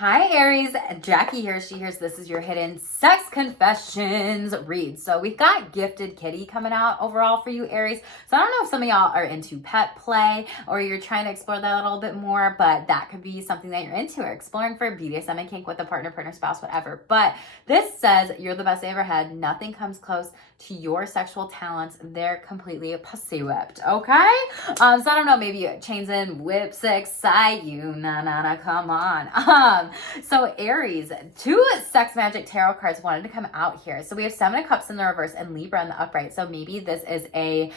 Hi Aries, Jackie here, she hears. This is your hidden sex confessions read. So we've got gifted kitty coming out overall for you Aries. So I don't know if some of y'all are into pet play or you're trying to explore that a little bit more, but that could be something that you're into or exploring for BDSM and kink with a partner, spouse, whatever. But this says you're the best they ever had. Nothing comes close to your sexual talents. They're completely pussy whipped, okay? So I don't know, maybe chains and whips excite you. Nah, come on. So Aries, two sex magic tarot cards wanted to come out here. So we have Seven of Cups in the reverse and Libra in the upright. So maybe this is a,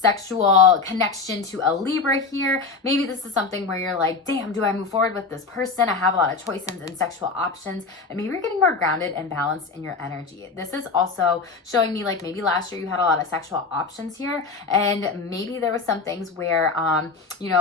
sexual connection to a Libra here. Maybe this is something where you're like, damn, do I move forward with this person? I have a lot of choices and sexual options. And maybe you're getting more grounded and balanced in your energy. This is also showing me like maybe last year you had a lot of sexual options here. And maybe there was some things where,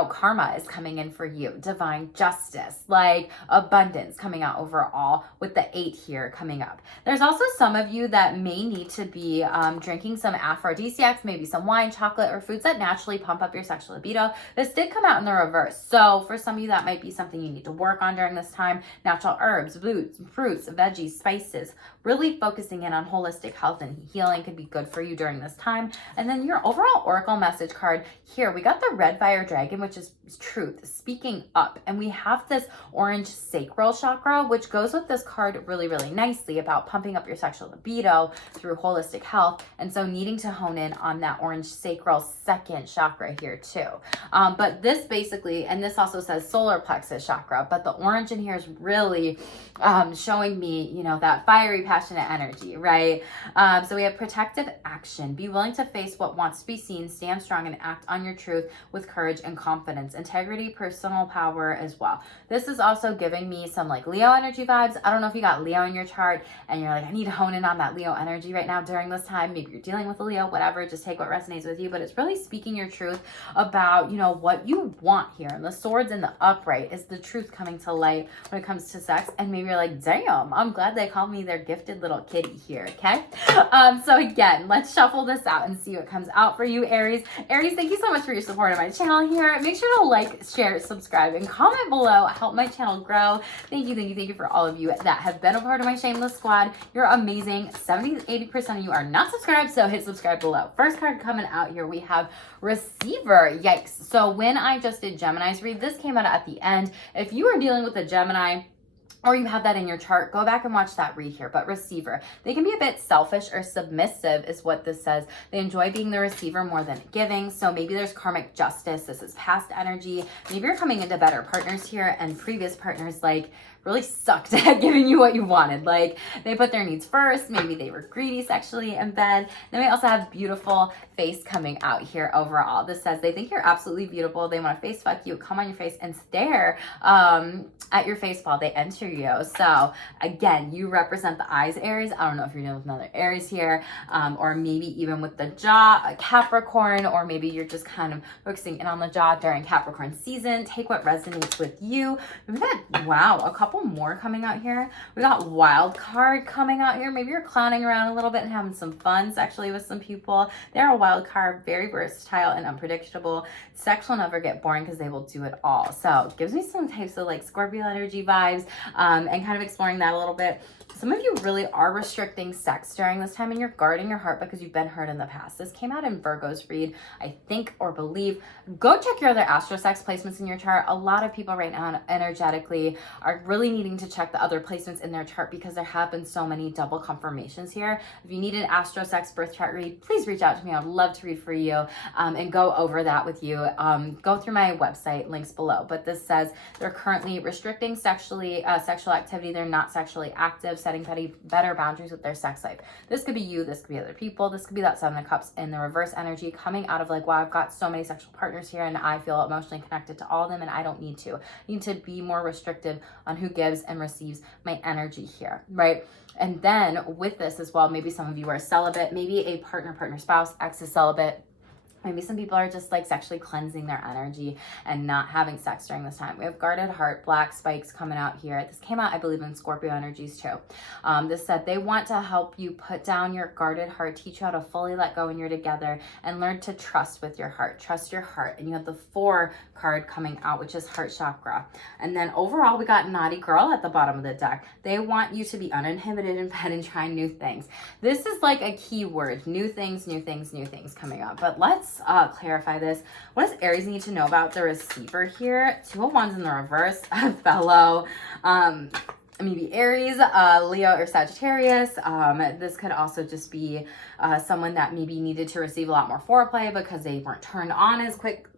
karma is coming in for you. Divine justice, like abundance coming out overall with the 8 here coming up. There's also some of you that may need to be drinking some aphrodisiacs, maybe some wine, chocolate, or foods that naturally pump up your sexual libido. This did come out in the reverse. So for some of you, that might be something you need to work on during this time. Natural herbs, fruits, veggies, spices, really focusing in on holistic health and healing could be good for you during this time. And then your overall oracle message card here, we got the red fire dragon, which is truth, speaking up. And we have this orange sacral chakra, which goes with this card really, really nicely about pumping up your sexual libido through holistic health. And so needing to hone in on that orange sacral second chakra here too. But this basically, and this also says solar plexus chakra, but the orange in here is really showing me, that fiery, passionate energy, right? So we have protective action. Be willing to face what wants to be seen, stand strong, and act on your truth with courage and confidence. Integrity, personal power as well. This is also giving me some like Leo energy vibes. I don't know if you got Leo in your chart and you're like, I need to hone in on that Leo energy right now during this time. Maybe you're dealing with a Leo, whatever, just take what resonates with you. But it's really speaking your truth about, what you want here. And the swords in the upright is the truth coming to light when it comes to sex. And maybe you're like, damn, I'm glad they called me their gifted little kitty here, okay? So again, let's shuffle this out and see what comes out for you, Aries. Aries, thank you so much for your support of my channel here. Make sure to like, share, subscribe, and comment below. Help my channel grow. Thank you for all of you that have been a part of my Shameless squad. You're amazing. 70-80% of you are not subscribed, so hit subscribe below. First card coming out here, we have Receiver. Yikes. So when I just did Gemini's read, this came out at the end. If you are dealing with a Gemini, or you have that in your chart, go back and watch that read here. But receiver, they can be a bit selfish or submissive is what this says. They enjoy being the receiver more than giving. So maybe there's karmic justice. This is past energy. Maybe you're coming into better partners here and previous partners really sucked at giving you what you wanted. Like they put their needs first. Maybe they were greedy sexually in bed. Then we also have beautiful face coming out here overall. This says they think you're absolutely beautiful. They want to face fuck you, come on your face and stare at your face while they enter you. So again, you represent the eyes, Aries. I don't know if you're dealing with another Aries here, or maybe even with the jaw, a Capricorn, or maybe you're just kind of focusing in on the jaw during Capricorn season. Take what resonates with you. We've got, wow, a couple more coming out here. We got wild card coming out here. Maybe you're clowning around a little bit and having some fun sexually with some people. They're a wild card, very versatile and unpredictable. Sex will never get boring because they will do it all. So it gives me some types of like Scorpio energy vibes, and kind of exploring that a little bit. Some of you really are restricting sex during this time and you're guarding your heart because you've been hurt in the past. This came out in Virgo's read, I think or believe. Go check your other astro sex placements in your chart. A lot of people right now energetically are really needing to check the other placements in their chart because there have been so many double confirmations here. If you need an astro sex birth chart read, please reach out to me. I would love to read for you and go over that with you. Go through my website, links below. But this says they're currently restricting sexual activity. They're not sexually active, setting better boundaries with their sex life. This could be you, this could be other people, this could be that Seven of Cups in the reverse energy coming out of like, wow, I've got so many sexual partners here and I feel emotionally connected to all of them and I don't need to. I need to be more restrictive on who gives and receives my energy here, right? And then with this as well, maybe some of you are celibate, maybe a partner, spouse, ex is celibate. Maybe some people are just like sexually cleansing their energy and not having sex during this time. We have guarded heart, black spikes coming out here. This came out, I believe, in Scorpio energies too. This said they want to help you put down your guarded heart, teach you how to fully let go when you're together, and learn to trust with your heart. Trust your heart. And you have the 4 card coming out, which is heart chakra. And then overall, we got naughty girl at the bottom of the deck. They want you to be uninhibited in bed and try new things. This is like a key word, new things, new things, new things coming up. But let's clarify this. What does Aries need to know about the receiver here? 2 of Wands in the reverse, a fellow, maybe Aries, Leo, or Sagittarius. This could also just be someone that maybe needed to receive a lot more foreplay because they weren't turned on as quickly.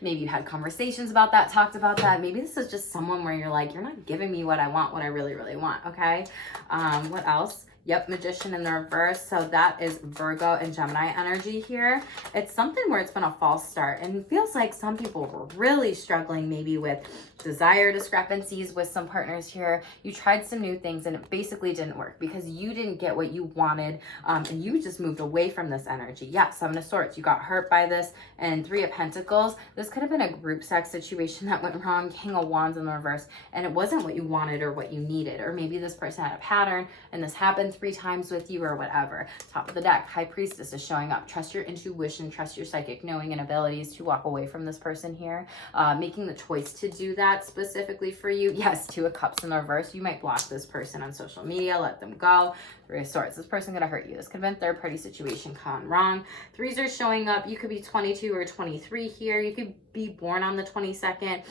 Maybe you had conversations about that, talked about that. Maybe this is just someone where you're like, you're not giving me what I want, what I really, really want. Okay. What else? Yep, Magician in the reverse. So that is Virgo and Gemini energy here. It's something where it's been a false start, and it feels like some people were really struggling maybe with desire discrepancies with some partners here. You tried some new things and it basically didn't work because you didn't get what you wanted, and you just moved away from this energy. Yeah, 7 of Swords. You got hurt by this, and 3 of Pentacles. This could have been a group sex situation that went wrong. King of Wands in the reverse, and it wasn't what you wanted or what you needed. Or maybe this person had a pattern and this happened 3 times with you or whatever. Top of the deck, High Priestess is showing up. Trust your intuition, trust your psychic knowing and abilities to walk away from this person here. Making the choice to do that specifically for you. Yes, 2 of Cups in the reverse. You might block this person on social media, let them go. 3 of Swords. This person gonna hurt you. This could have been third-party situation gone wrong. 3s are showing up. You could be 22 or 23 here. You could be born on the 22nd.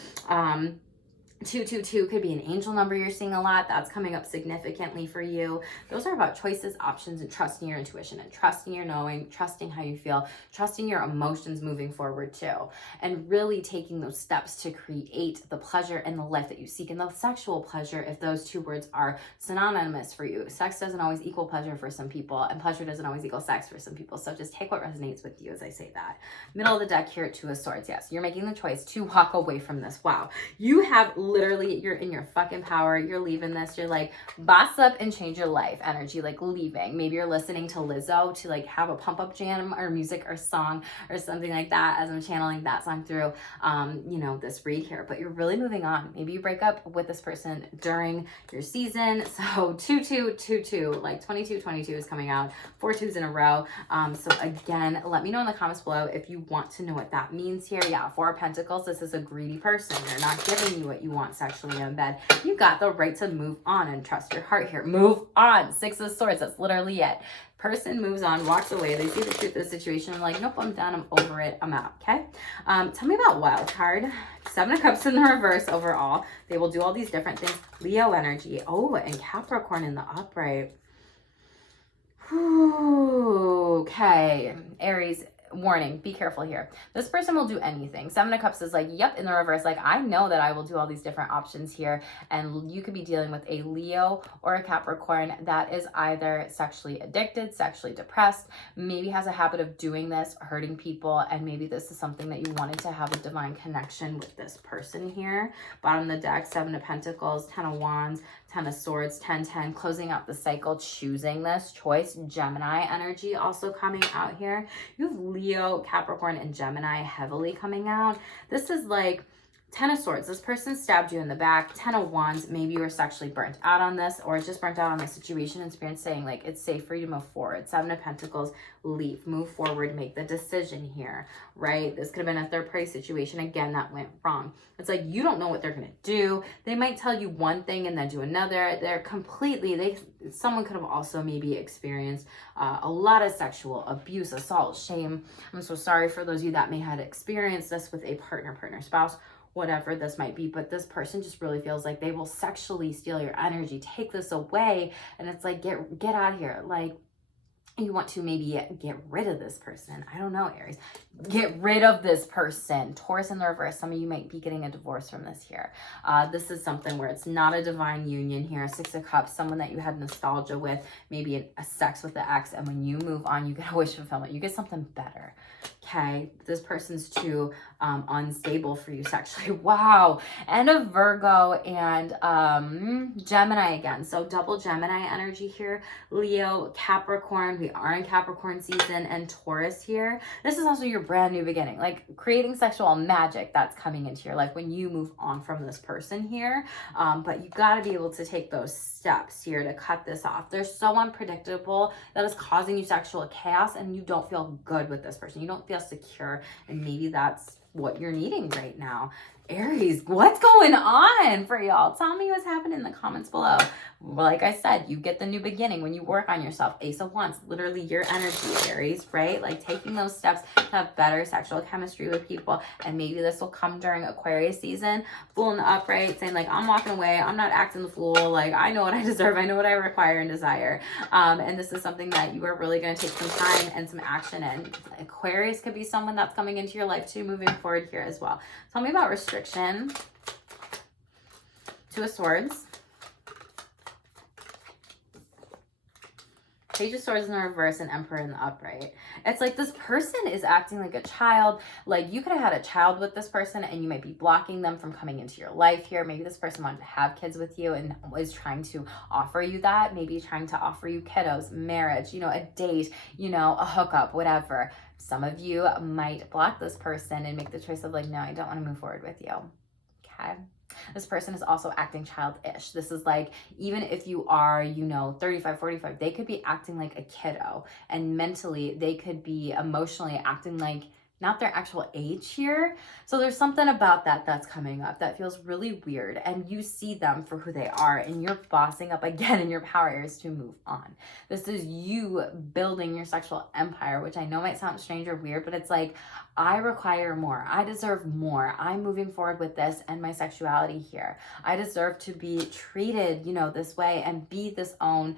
222 could be an angel number you're seeing a lot. That's coming up significantly for you. Those are about choices, options, and trusting your intuition and trusting your knowing, trusting how you feel, trusting your emotions moving forward too, and really taking those steps to create the pleasure and the life that you seek, and the sexual pleasure if those 2 words are synonymous for you. Sex doesn't always equal pleasure for some people, and pleasure doesn't always equal sex for some people. So just take what resonates with you as I say that. Middle of the deck here at 2 of Swords. Yes, you're making the choice to walk away from this. Wow. You have literally, you're in your fucking power. You're leaving this. You're like, boss up and change your life energy, like leaving. Maybe you're listening to Lizzo to like have a pump up jam or music or song or something like that as I'm channeling that song through, this read here, but you're really moving on. Maybe you break up with this person during your season. So 2222, like 2222 is coming out, 4 2s in a row. So again, let me know in the comments below if you want to know what that means here. Yeah, 4 of Pentacles. This is a greedy person. They're not giving you what you want sexually in bed. You got the right to move on and trust your heart here. Move on. 6 of Swords. That's literally it. Person moves on, walks away. They see the truth of the situation. I'm like, nope, I'm done. I'm over it. I'm out. Okay. Tell me about wild card. 7 of Cups in the reverse overall. They will do all these different things. Leo energy. Oh, and Capricorn in the upright. Whew. Okay. Aries. Warning, be careful here. This person will do anything. 7 of Cups is like, yep, in the reverse. Like, I know that I will do all these different options here. And you could be dealing with a Leo or a Capricorn that is either sexually addicted, sexually depressed, maybe has a habit of doing this, hurting people. And maybe this is something that you wanted to have a divine connection with this person here. Bottom of the deck, 7 of Pentacles, 10 of Wands, 10 of Swords, 10, closing out the cycle, choosing this choice. Gemini energy also coming out here. You have Leo, Capricorn, and Gemini heavily coming out. This is like 10 of Swords. This person stabbed you in the back. 10 of Wands. Maybe you were sexually burnt out on this, or just burnt out on the situation, and Spirit saying like it's safe for you to move forward. 7 of Pentacles. Leave, move forward, make the decision here, right? This could have been a third-party situation again that went wrong. It's like you don't know what they're gonna do. They might tell you one thing and then do another. Someone could have also maybe experienced a lot of sexual abuse, assault, shame. I'm so sorry for those of you that may have experienced this with a partner, spouse, whatever this might be, but this person just really feels like they will sexually steal your energy, take this away, and it's like get out of here. Like, you want to maybe get rid of this person. I don't know, Aries. Get rid of this person. Taurus in the reverse. Some of you might be getting a divorce from this here. This is something where it's not a divine union here. 6 of Cups, someone that you had nostalgia with, maybe a sex with the ex, and when you move on, you get a wish fulfillment. You get something better. Okay, this person's too unstable for you sexually. Wow. And a Virgo and Gemini again. So double Gemini energy here. Leo, Capricorn. We are in Capricorn season, and Taurus here. This is also your brand new beginning, like creating sexual magic that's coming into your life when you move on from this person here. But you got to be able to take those steps here to cut this off. They're so unpredictable that is causing you sexual chaos, and you don't feel good with this person. You don't feel secure, and maybe that's what you're needing right now. Aries, what's going on for y'all? Tell me what's happening in the comments below. Like I said, you get the new beginning when you work on yourself. Ace of Wands, literally your energy, Aries, right? Like taking those steps to have better sexual chemistry with people. And maybe this will come during Aquarius season. Fool in the upright, saying like, I'm walking away. I'm not acting the fool. Like, I know what I deserve. I know what I require and desire. And this is something that you are really going to take some time and some action in. Aquarius could be someone that's coming into your life too, moving forward here as well. Tell me about restriction. Two of Swords. Page of Swords in the reverse and Emperor in the upright. It's like this person is acting like a child. Like you could have had a child with this person and you might be blocking them from coming into your life here. Maybe this person wanted to have kids with you and is trying to offer you that. Maybe trying to offer you kiddos, marriage, you know, a date, you know, a hookup, whatever. Some of you might block this person and make the choice of like, no, I don't want to move forward with you. Okay. This person is also acting childish. This is like, even if you are, you know, 35, 45, they could be acting like a kiddo, and mentally they could be emotionally acting like not their actual age here. So there's something about that that's coming up that feels really weird, and you see them for who they are, and you're bossing up again in your power areas to move on. This is you building your sexual empire, which I know might sound strange or weird, but it's like, I require more. I deserve more. I'm moving forward with this and my sexuality here. I deserve to be treated, you know, this way and be this own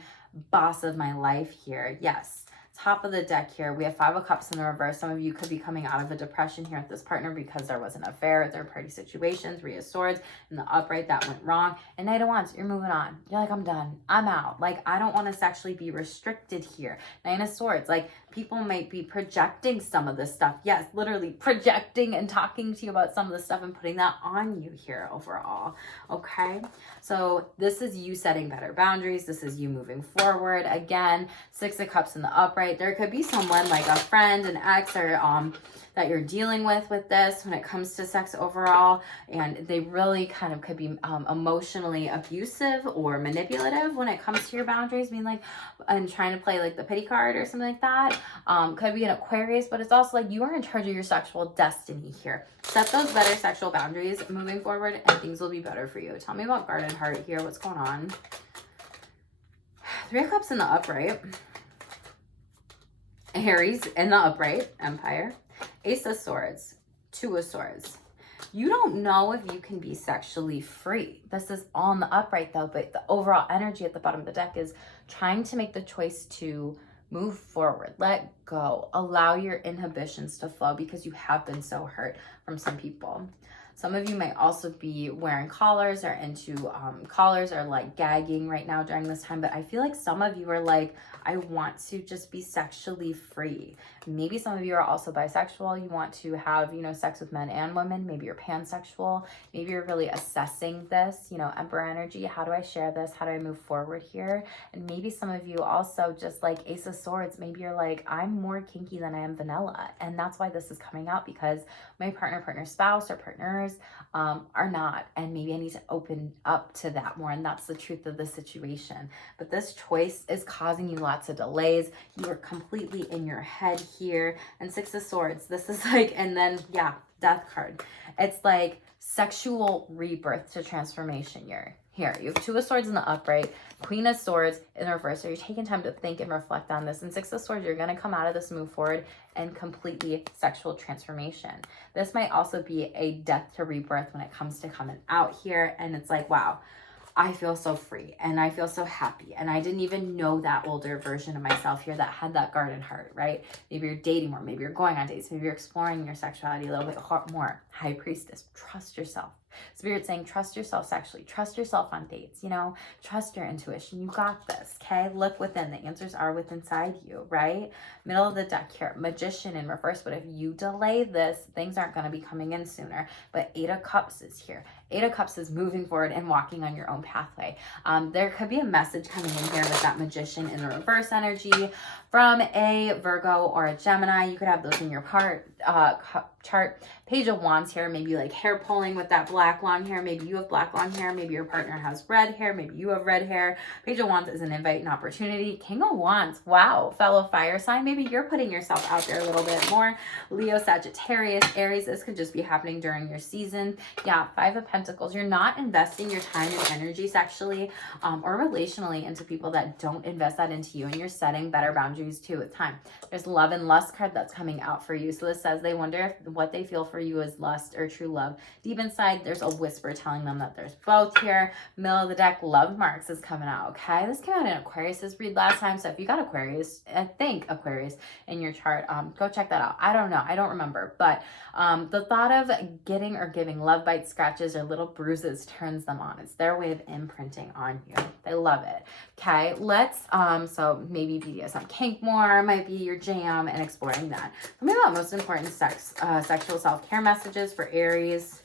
boss of my life here. Yes. Top of the deck here, we have Five of Cups in the reverse. Some of you could be coming out of a depression here with this partner because there was an affair, third-party situation. Three of Swords in the upright, that went wrong. And Knight of Wands, you're moving on. You're like, I'm done. I'm out. Like, I don't want to sexually be restricted here. Nine of Swords, like, people might be projecting some of this stuff. Yes, literally projecting and talking to you about some of this stuff and putting that on you here overall. Okay, so this is you setting better boundaries. This is you moving forward. Again, Six of Cups in the upright. There could be someone like a friend, an ex, or that you're dealing with this when it comes to sex overall, and they really kind of could be emotionally abusive or manipulative when it comes to your boundaries, being like, and trying to play like the pity card or something like that. Could be an Aquarius, but it's also like you are in charge of your sexual destiny here. Set those better sexual boundaries moving forward, and things will be better for you. Tell me about Garden Heart here. What's going on? Three of Cups in the upright. Aries in the upright, Empire. Ace of Swords, Two of Swords. You don't know if you can be sexually free. This is on the upright though, but the overall energy at the bottom of the deck is trying to make the choice to move forward, let go, allow your inhibitions to flow because you have been so hurt from some people. Some of you might also be wearing collars or into collars or like gagging right now during this time. But I feel like some of you are like, I want to just be sexually free. Maybe some of you are also bisexual. You want to have, you know, sex with men and women. Maybe you're pansexual. Maybe you're really assessing this, you know, Emperor energy. How do I share this? How do I move forward here? And maybe some of you also just like Ace of Swords. Maybe you're like, I'm more kinky than I am vanilla. And that's why this is coming out, because my partner, spouse, or partners are not. And maybe I need to open up to that more. And that's the truth of the situation. But this choice is causing you lots of delays. You are completely in your head here. And Six of Swords, this is like, and then, yeah, Death card. It's like sexual rebirth to transformation here. You have Two of Swords in the upright, Queen of Swords in the reverse. So you're taking time to think and reflect on this. And Six of Swords, you're going to come out of this, move forward, and completely sexual transformation. This might also be a death to rebirth when it comes to coming out here. And it's like, wow, I feel so free and I feel so happy. And I didn't even know that older version of myself here that had that garden heart, right? Maybe you're dating more. Maybe you're going on dates. Maybe you're exploring your sexuality a little bit more. High Priestess, trust yourself. Spirit saying, trust yourself sexually, trust yourself on dates, you know, trust your intuition. You got this, okay? Look within. The answers are within inside you, right? Middle of the deck here, Magician in reverse. But if you delay this, things aren't going to be coming in sooner. But Eight of Cups is here. Eight of Cups is moving forward and walking on your own pathway. There could be a message coming in here with that Magician in the reverse energy from a Virgo or a Gemini. You could have those in your chart. Page of Wands here, maybe like hair pulling with that black long hair. Maybe you have black long hair. Maybe your partner has red hair. Maybe you have red hair. Page of Wands is an invite and opportunity. King of Wands, wow, fellow fire sign. Maybe you're putting yourself out there a little bit more. Leo, Sagittarius, Aries, this could just be happening during your season. Yeah, Five of Pentacles. You're not investing your time and energy sexually or relationally into people that don't invest that into you, and you're setting better boundaries too with time. There's Love and Lust card that's coming out for you. So this says they wonder if what they feel for you is lust or true love. Deep inside, there's a whisper telling them that there's both here. Middle of the deck, Love Marks is coming out, okay? This came out in Aquarius's read last time, so if you got Aquarius, I think Aquarius in your chart, go check that out. I don't know. I don't remember. But the thought of getting or giving love bites, scratches, or little bruises turns them on. It's their way of imprinting on you. They love it. Okay, let's, so maybe BDSM kink more might be your jam and exploring that. Tell me about most important sexual self-care messages for Aries.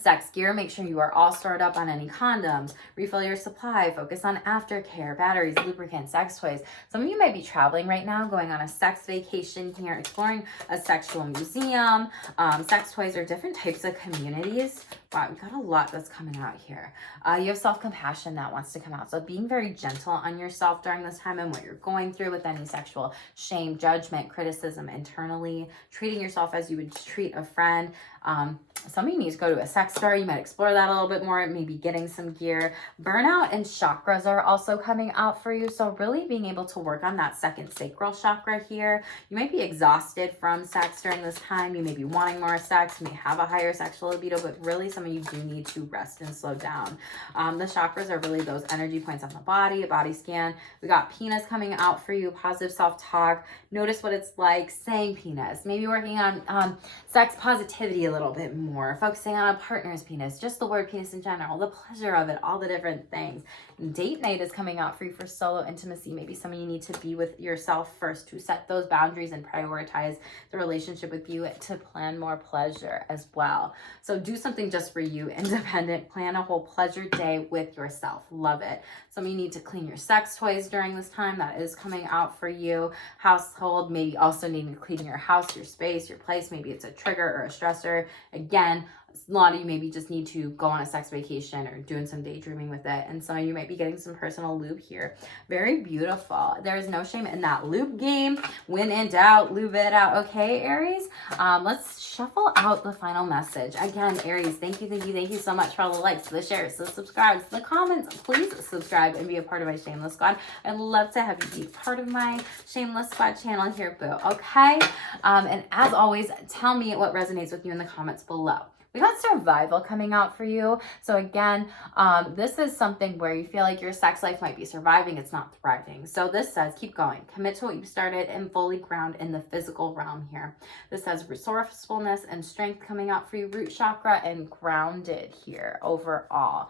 Sex gear, make sure you are all stored up on any condoms, refill your supply, focus on aftercare, batteries, lubricants, sex toys. Some of you might be traveling right now, going on a sex vacation here, exploring a sexual museum, sex toys, or different types of communities. Wow, we got a lot that's coming out here. You have self-compassion that wants to come out. So being very gentle on yourself during this time and what you're going through with any sexual shame, judgment, criticism internally, treating yourself as you would treat a friend. Some of you need to go to a sex store. You might explore that a little bit more, maybe getting some gear. Burnout and chakras are also coming out for you. So really being able to work on that second sacral chakra here. You might be exhausted from sex during this time. You may be wanting more sex. You may have a higher sexual libido, but really some of you do need to rest and slow down. The chakras are really those energy points on the body, a body scan. We got penis coming out for you, positive self-talk. Notice what it's like saying penis. Maybe working on sex positivity a little bit more, focusing on a partner's penis, just the word penis in general, the pleasure of it, all the different things. Date night is coming out for you for solo intimacy. Maybe some of you need to be with yourself first to set those boundaries and prioritize the relationship with you to plan more pleasure as well. So do something just for you, independent, plan a whole pleasure day with yourself. Love it. Some of you need to clean your sex toys during this time. That is coming out for you. Household, maybe also needing to clean your house, your space, your place. Maybe it's a trigger or a stressor. Again, a lot of you maybe just need to go on a sex vacation or doing some daydreaming with it. And some of you might be getting some personal lube here. Very beautiful. There is no shame in that lube game. When in doubt, lube it out. Okay, Aries? Let's shuffle out the final message. Again, Aries, thank you so much for all the likes, the shares, the subscribes, the comments. Please subscribe and be a part of my Shameless Squad. I'd love to have you be part of my Shameless Squad channel here, boo. Okay? And as always, tell me what resonates with you in the comments below. We got survival coming out for you. So again, this is something where you feel like your sex life might be surviving. It's not thriving. So this says, keep going. Commit to what you started and fully ground in the physical realm here. This says resourcefulness and strength coming out for you. Root chakra and grounded here overall.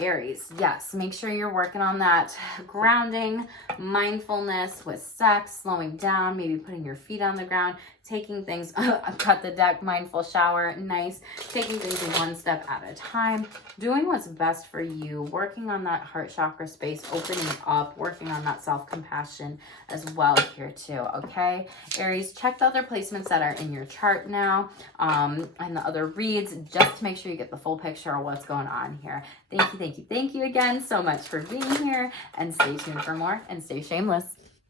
Aries, yes, make sure you're working on that grounding, mindfulness with sex, slowing down, maybe putting your feet on the ground, taking things, cut the deck, mindful shower, nice, taking things one step at a time, doing what's best for you, working on that heart chakra space, opening up, working on that self-compassion as well here too, okay? Aries, check the other placements that are in your chart now and the other reads just to make sure you get the full picture of what's going on here. Thank you again so much for being here, and stay tuned for more and stay shameless.